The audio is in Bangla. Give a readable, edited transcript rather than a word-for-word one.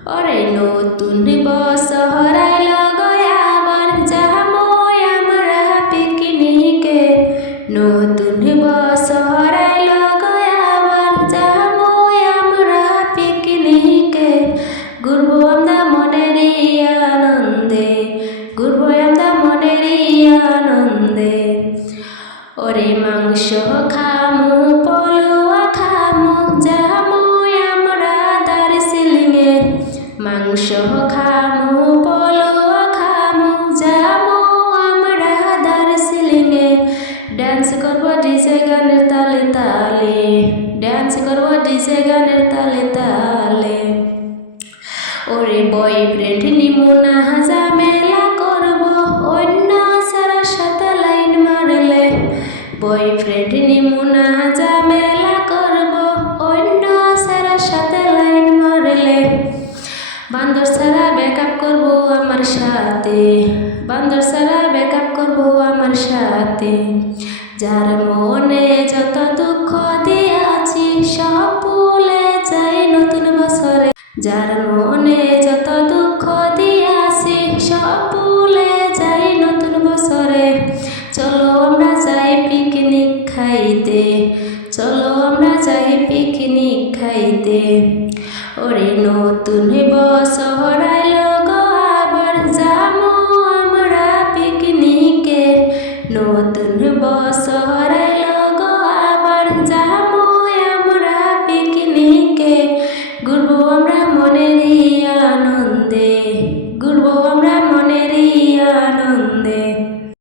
ওরে নতুন বছর আইলো গয়াবার যাবো আমরা পিকনিকে। নতুন বছর আইলো গয়াবার যাবো আমরা পিকনিকে। ঘুরবো আমরা মনেরই আনন্দে, ঘুরবো আমরা মনেরই আনন্দে। ওরে মাংস খামু পলুয়া খামু যাবো আমরা দার্জিলিংয়ে। মাংস খামু পলুয়া খামু যাবো আমরা দার্জিলিংয়ে। ডান্স করবো ডিজে গানের তালে তালে, ডান্স করবো ডিজে গানের তালে তালে। ওরে বয়ফ্রেন্ড নিমু না ঝামেলা করবো অন্য সারা সাথে লাইন মারলে। বয়ফ্রেন্ড নিমু না ঝামেলা করবো অন্য সারা সাথে লাইন মারলে। বান্দর সারা ব্যাকআপ করবো আমার সাথে, বান্দর সারা ব্যাকআপ করবো আমার সাথে। যার মনে যত দুঃখ দিয়াছি সব ভুলে যাই নতুন বছরে। যার মনে যত দুঃখ দিয়াছি সব ভুলে যাই নতুন বছরে। চলো আমরা যাই পিকনিক খাইতে, চলো আমরা যাই পিকনিক খাইতে। ওরে নতুন বছর আইলো